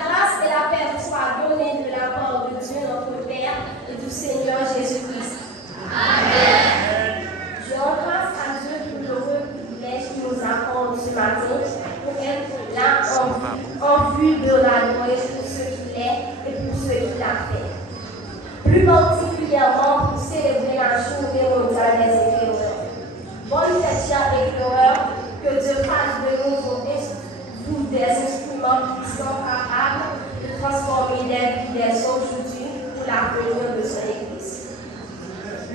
grâce et la paix vous soient données de la part de Dieu notre Père et du Seigneur Jésus-Christ. Amen. Je rends grâce à Dieu pour le privilège qu'il nous accorde ce matin pour être là en vue de l'adorer pour ce qu'il est et pour ce qu'il a fait. Plus particulièrement pour célébrer la journée mondiale des éclaireurs. Bonne fête, chers éclaireurs, que Dieu fasse de nous des instruments qui sont capables de transformer les vies des aujourd'hui pour l'avenir de son Église.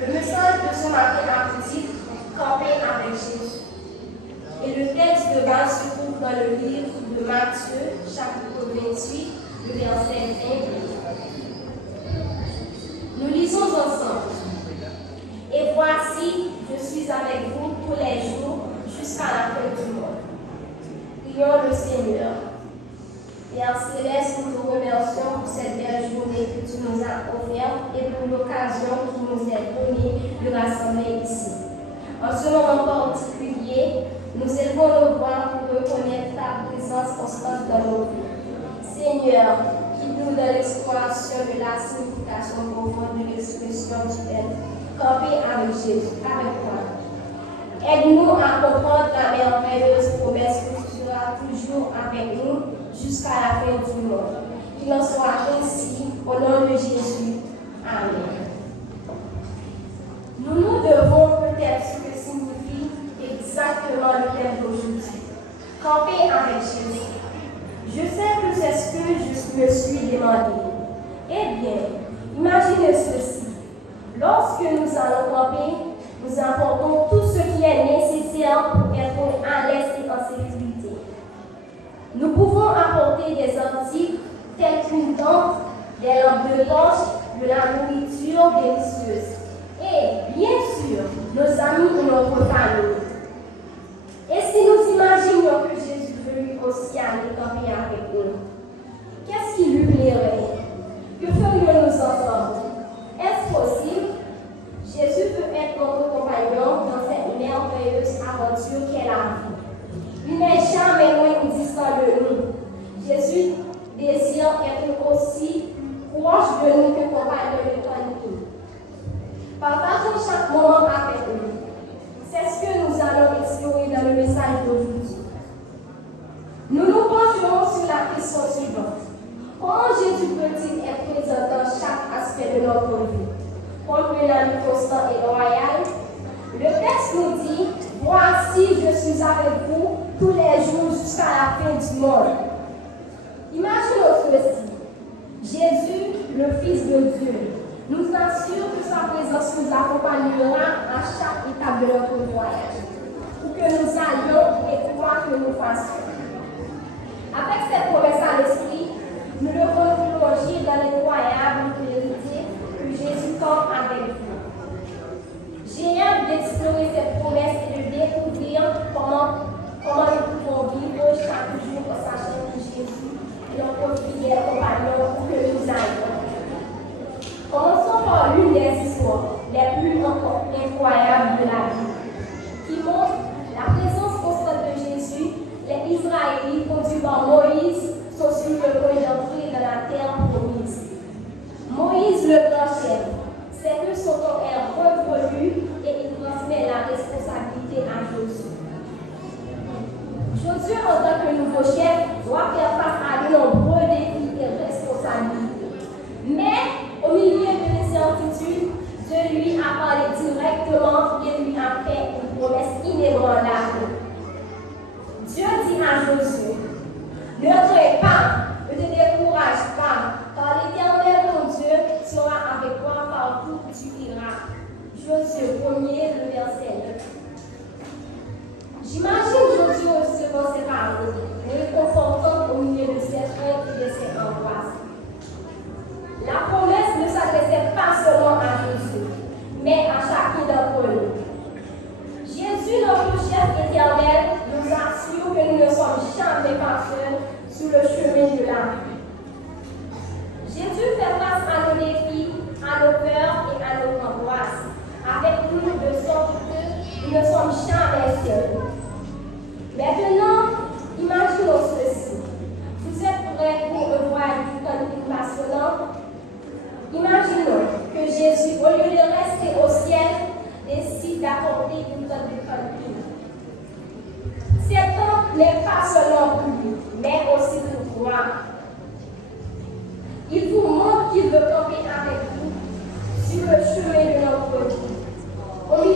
Le message de ce matin a pour titre Camper avec Jésus. Et le texte de base se trouve dans le livre de Matthieu, chapitre 28, le verset 20. Nous lisons ensemble. Et voici, je suis avec vous tous les jours jusqu'à la fin du monde. Prions le Seigneur. Père Céleste, nous te remercions pour cette belle journée que tu nous as offerte et pour l'occasion qui nous est donnée de rassembler ici. En ce moment particulier, nous élevons nos voix pour reconnaître ta présence constante dans nos vies. Seigneur, guide-nous dans l'exploration de la signification profonde de l'expression du terme. Camper avec Jésus, avec toi. Aide-nous à comprendre la merveilleuse promesse que tu seras toujours avec nous jusqu'à la fin du monde. Qu'il en soit ainsi, au nom de Jésus. Amen. Nous nous devons peut-être ce que signifie exactement le thème d'aujourd'hui. Camper avec Jésus. Je sais que c'est ce que je me suis demandé. Eh bien, imaginez ceci. Lorsque nous allons camper, nous apportons tout ce qui est nécessaire pour être à l'aise et en sécurité. Nous pouvons apporter des articles tels qu'une tente, des lampes de poche, de la nourriture délicieuse et, bien sûr, nos amis et notre famille. Et si nous imaginions que Jésus veut aussi aller camper avec nous, qu'est-ce qui lui plairait? Que ferions-nous ensemble? Est-ce possible? Jésus peut être notre compagnon dans cette merveilleuse aventure qu'est la vie. Il n'est jamais moins distant de nous. Jésus désire être aussi proche de nous que compagnon de l'éternité. Partageons chaque moment avec nous. C'est ce que nous allons explorer dans le message d'aujourd'hui. Nous nous pencherons sur la question suivante. Comment Jésus peut-il être présent dans chaque aspect de notre vie? Comme un ami constant et loyal, le texte nous dit « Voici, je suis avec vous tous les jours jusqu'à la fin du monde. » Imaginons ceci. Jésus, le Fils de Dieu, nous assure que sa présence nous accompagnera à chaque étape de notre voyage, où que nous allions et quoi que nous fassions. Avec cette promesse à l'esprit, nous devons nous plonger dans l'incroyable vérité que Jésus campe avec vous. J'ai hâte d'explorer cette promesse et de découvrir comment nous pouvons vivre chaque jour en sachant que Jésus est notre fidèle compagnon où que nous allions. Commençons par l'une des histoires les plus incroyables de la vie, qui montre la présence constante de Jésus. Les Israélites, conduits par Moïse, sont sur le point d'entrer dans la terre promise. Moïse, le grand chef, sait que son temps est revenu et il transmet la responsabilité à Josué. Josué, en tant que nouveau chef, doit faire face à de nombreux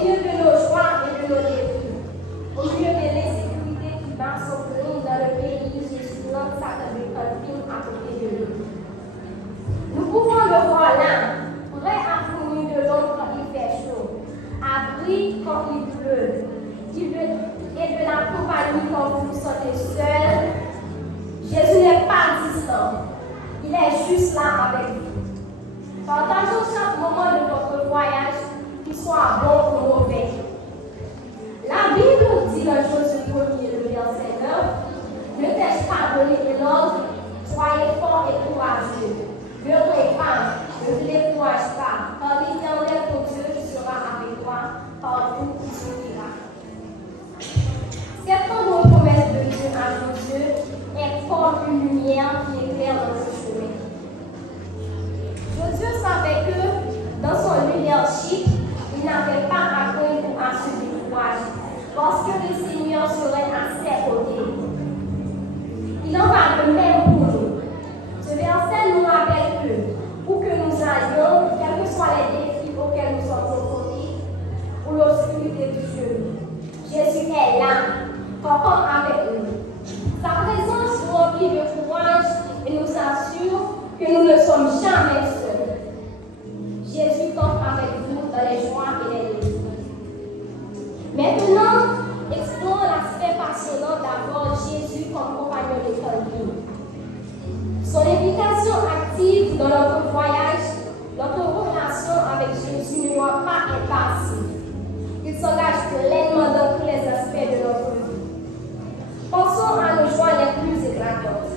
milieu de nos joies et de nos défis, au milieu de l'insécurité qui bat son plein dans le pays, Jésus lance sa table de camping à côté de nous. Nous pouvons le voir là, prêt à fournir de l'eau quand il fait chaud, abri quand il pleut, et de la compagnie quand vous vous sentez seul. Jésus n'est pas distant, il est juste là avec vous. Partageons chaque moment de votre voyage, qu'il soit bon ou mauvais. La Bible dit dans Josué 1, le verset 9, ne t'ai-je pas donné l'ordre, soyez forts et courageux. Ne craignez pas, ne te décourage pas, car l'Éternel ton Dieu sera avec toi partout où tu iras. Cette grande promesse de Dieu à Josué est comme une lumière qui éclaire notre chemin. Josué savait que dans son leadership, il n'avait pas à craindre ou à se décourager, parce que le Seigneur serait à ses côtés. Il en va de même pour nous. Ce verset nous rappelle que, où que nous allions, quels que soient les défis auxquels nous sommes confrontés, ou l'obscurité du chemin, Jésus est là, campant avec nous. Sa présence nous remplit de courage et nous assure que nous ne sommes jamais seuls. Jésus campe avec vous dans les joies et les défis. Maintenant, explorons l'aspect passionnant d'avoir Jésus comme compagnon de camping. Son implication active dans notre voyage, notre relation avec Jésus ne doit pas être passive. Il s'engage pleinement dans tous les aspects de notre vie. Pensons à nos joies les plus éclatantes.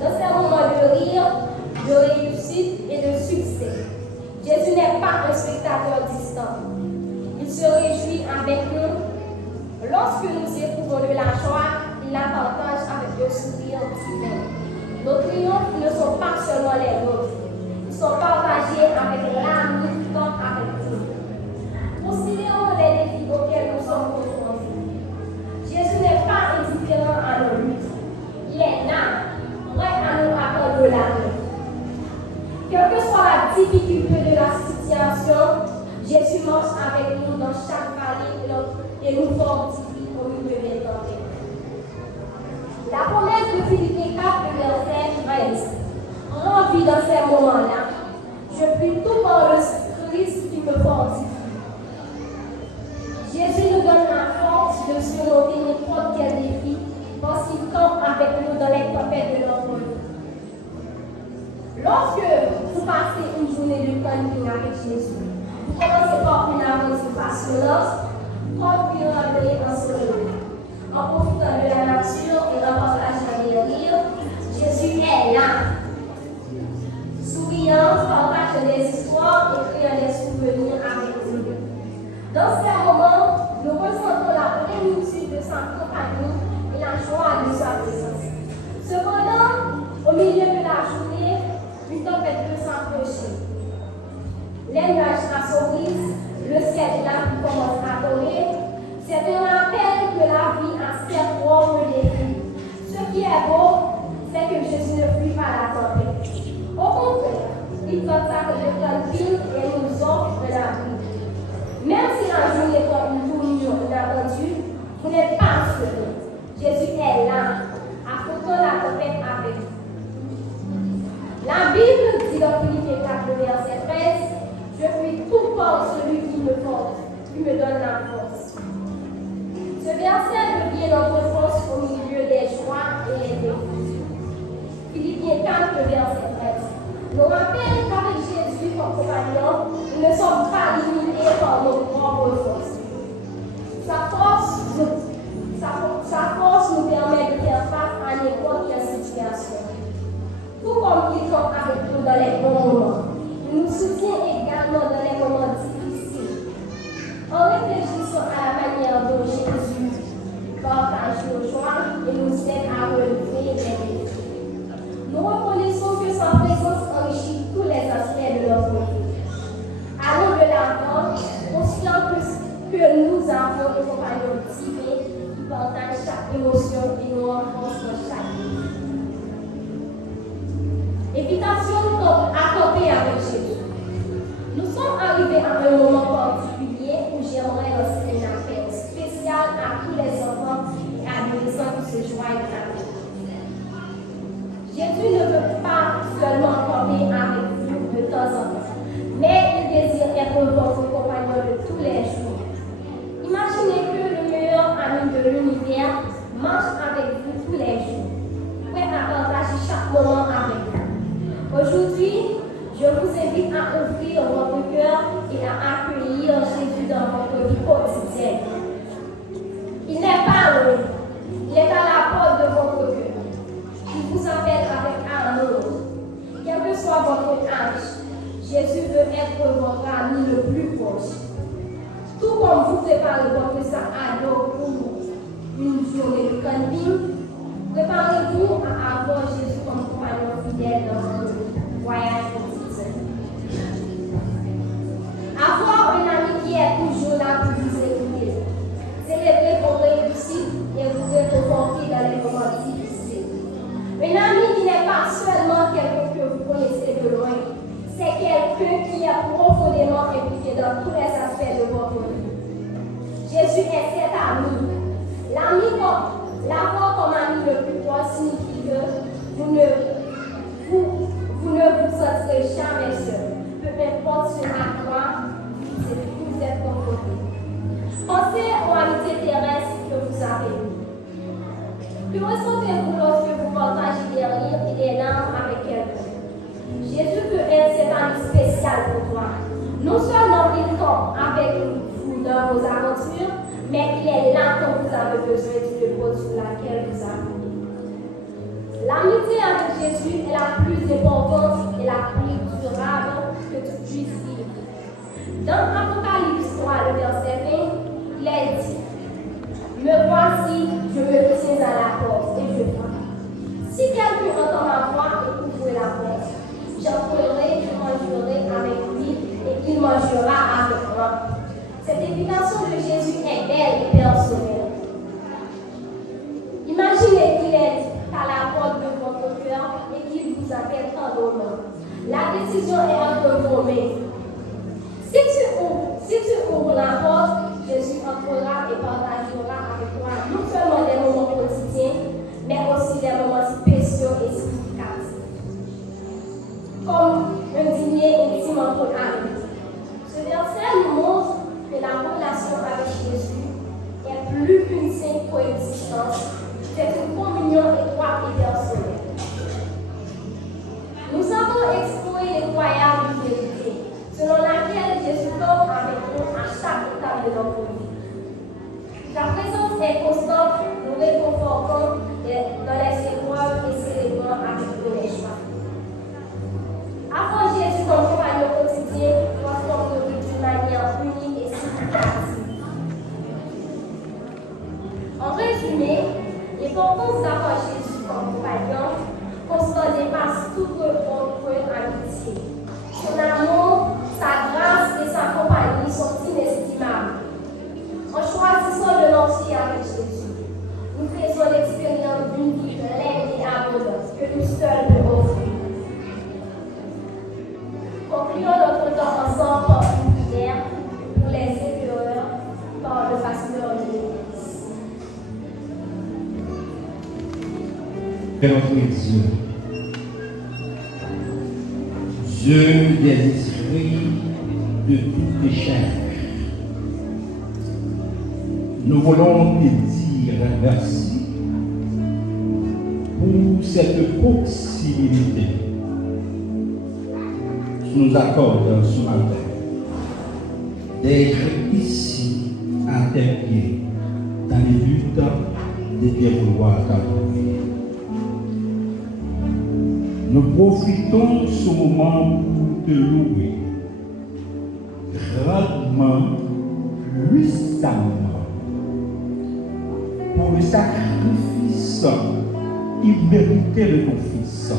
Dans ces moments de rire, de réussite et de succès, Jésus n'est pas un spectateur distant. Il se réjouit avec nous. Lorsque nous éprouvons de la joie, il la partage avec un sourire divin. Nos triomphes ne sont pas seulement les nôtres, ils sont partagés avec l'ami qui campe avec nous. Considérons les défis auxquels nous sommes confrontés. Jésus n'est pas indifférent à nos luttes. Il est là, prêt à nous apprendre de la main. Quelle que soit la difficulté de la situation, Jésus marche avec nous dans chaque vallée et nous fortifie au milieu des tempêtes. La promesse de Philippiens 4, verset 13, rend vie dans ces moments-là. Je puis tout par le Christ qui me fortifie. Jésus nous donne la force de surmonter n'importe quel défi parce qu'il campe avec nous dans les tempêtes de notre vie. Lorsque vous passez une journée de camping avec Jésus, vous commencez par une aventure passionnante, comme une randonnée ensoleillée. En profitant de la nature et en partageant des rires, Jésus est là. Souriant, partageant des histoires et créant des souvenirs avec nous. Dans ces moments, nous ressentons la plénitude de sa compagnie et la joie de sa présence. Cependant, au milieu de la journée, une tempête peut s'approcher. Les nuages s'assombrissent, le ciel là commence à tomber. C'est un rappel que la vie a ses propres défis. Ce qui est beau, c'est que Jésus ne fuit pas la tempête. Au contraire, il consacre le camping et nous offre de la vie. Même si la journée prend une tournure inattendue, vous n'êtes pas seul. Jésus est là, affrontant la tempête avec vous. La Bible dit dans Philippiens 4, verset 13, je puis tout par celui qui me donne la force. Ce verset devient notre force au milieu des joies et des défis. Philippiens 4, verset 13. Nous rappelle qu'avec Jésus comme compagnon, nous ne sommes pas limités par nos propres forces. Sa force nous permet de faire face à n'importe quelle situation. Tout comme il campe avec nous dans les bons moments, il nous soutient également dans les moments difficiles. En réfléchissant à la manière dont Jésus partage nos joies et nous aide à relever les défis. Nous reconnaissons que sa présence enrichit tous les aspects de notre vie. Allons de l'avant, conscients que nous avons un compagnon divin qui partage chaque émotion et nous renforce dans chaque vie. Invitation à camper avec Jésus. Nous sommes arrivés à un moment particulier où j'aimerais lancer un appel spécial à tous les enfants et adolescents qui se joignent à nous. Jésus ne veut pas seulement camper avec vous de temps en temps, mais il désire être votre compagnon de tous les jours. Imaginez que le meilleur ami de l'univers marche avec vous tous les jours, prêt à partager chaque moment avec vous. Aujourd'hui, je vous invite à ouvrir votre cœur et à accueillir Jésus dans votre vie quotidienne. Il n'est pas loin, il est à la porte de votre cœur. Il vous appelle avec amour. Quel que soit votre âge, Jésus veut être votre ami le plus proche. Tout comme vous préparez votre sac à dos pour une journée de camping, préparez-vous à avoir Jésus comme compagnon fidèle dans votre voyage quotidien. Avoir un ami qui est toujours là pour vous écouter, célébrer vos réussites et vous réconforter dans les moments difficiles. Un ami qui n'est pas seulement quelqu'un que vous connaissez de loin, c'est quelqu'un qui est profondément impliqué dans tous les aspects de votre vie. Jésus est cet ami. L'avoir comme ami le plus proche signifie que vous ne vous sentirez jamais seul. Peu importe ce à quoi vous êtes confrontés. Pensez aux amitiés terrestres que vous avez. Que ressentez-vous lorsque vous partagez des rires et des larmes avec quelqu'un? Jésus veut être cet ami spécial pour toi. Non seulement il campe avec vous dans vos aventures, mais il est là quand vous avez besoin d'une épaule sur laquelle vous appuyez. L'amitié avec Jésus est la plus importante et la plus durable que tu puisses vivre. Dans Apocalypse 3, le verset 20, il est dit: me voici, je me tiens à la porte et je frappe. Si quelqu'un entend ma voix et ouvre la porte, j'entrerai, je mangerai avec lui et il mangera avec moi. Cette invitation de Jésus est belle et personnelle. Imaginez qu'il est à la porte de votre cœur et qu'il vous appelle tendrement. La décision est entre vos mains. Si tu ouvres la porte, Jésus entrera et partagera avec toi non seulement des moments quotidiens, mais aussi des moments spéciaux et significatifs. Comme un dîner intime entre amis. Ce verset nous montre que la relation avec Jésus est plus qu'une simple coexistence, c'est une communion étroite et personnelle. Nous avons exploré l'incroyable vérité, selon laquelle Jésus tombe avec nous à chaque étape de notre vie. Sa présence est constante, nous réconfortant dans les épreuves et célébrant avec nous les joies. Avoir Jésus comme compagnon quotidien transforme nos vies d'une manière unique et significative. En résumé, l'importance d'avoir Jésus comme compagnon constant dépasse toute autre amitié. Son amour, sa grâce et sa compagnie sont inestimables. En choisissant de marcher avec Jésus, nous faisons l'expérience d'une vie pleine et abondante que nous seuls nous offrons. Concluons notre temps ensemble par une prière pour les éclaireurs par le pasteur de l'Église. Père notre Dieu, Dieu des esprits de toutes les chairs, nous voulons te dire merci pour cette proximité que nous accordes ce matin d'être ici à tes pieds dans les luttes de dérouloir ta vie. Nous profitons de ce moment pour te louer grandement, puissamment, pour le sacrifice immérité de ton Fils.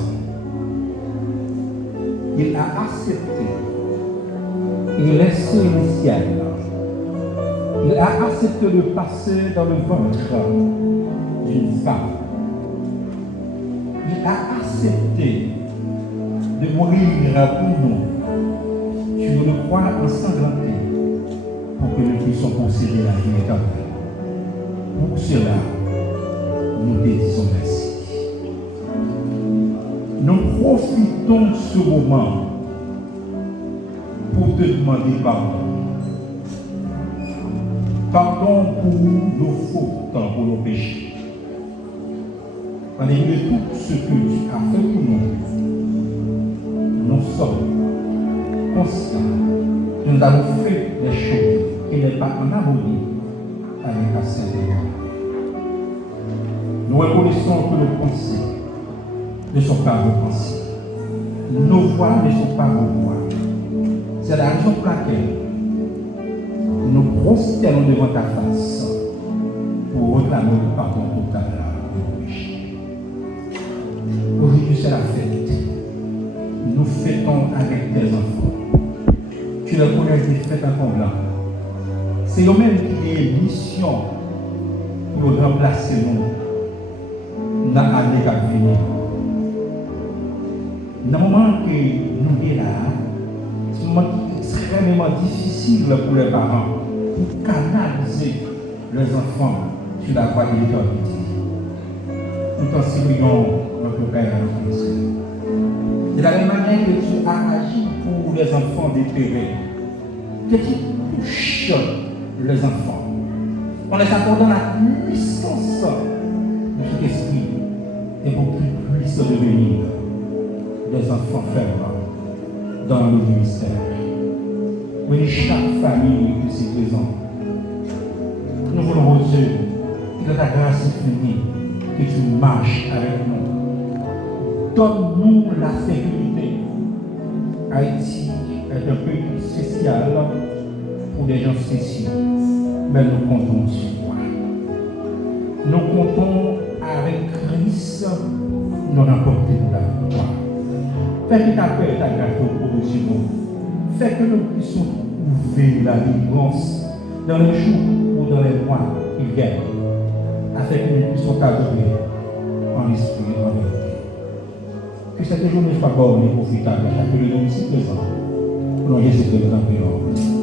Il a accepté et laissé le ciel. Il a accepté de passer dans le ventre d'une femme. Il a accepté de mourir pour nous sur une croix ensanglantée pour que nous puissions posséder la vie éternelle. Pour cela, nous te disons merci. Nous profitons de ce moment pour te demander pardon. Pardon pour nos fautes, pour nos péchés. Malgré tout ce que tu as fait pour nous, nous sommes conscients que nous avons fait des choses qui n'est pas en harmonie avec la sainteté. Nous reconnaissons que nos pensées ne sont pas vos pensées. Nos voix ne sont pas vos voix. C'est la raison pour laquelle nous prosternons devant ta face pour réclamer le pardon total de nos péchés. Aujourd'hui, c'est la fête. Nous fêtons avec tes enfants. Tu les connais des fêtes en comblant. C'est eux-mêmes qui ont une mission pour remplacer nous dans l'année qui va venir. Dans le moment que nous sommes là, c'est un moment extrêmement difficile pour les parents pour canaliser les enfants sur la voie de l'éternité. Nous t'en célébrons notre Père et notre Seigneur. De la même manière que tu as agi pour les enfants déterrés, que tu touches les enfants, en les accordant la puissance de cet esprit et pour qu'ils puissent devenir des enfants fervents dans le ministère. Oui, chaque famille qui s'est présente, nous voulons, oh Dieu, que ta grâce infinie, que tu marches avec nous. Donne-nous la sécurité. Haïti est un pays spécial pour des gens spéciaux, mais nous comptons sur toi. Nous comptons avec Christ, nous apporter la victoire. Fais que ta paix et ta grâce au dessus de nous. Fais que nous puissions trouver la délivrance dans les jours ou dans les mois qui viennent, afin que nous puissions t'adorer en esprit et en vérité. Que cette journée soit bonne et profitable à chacun de nous ici présents. Pour nous, Jésus, de nous en priant.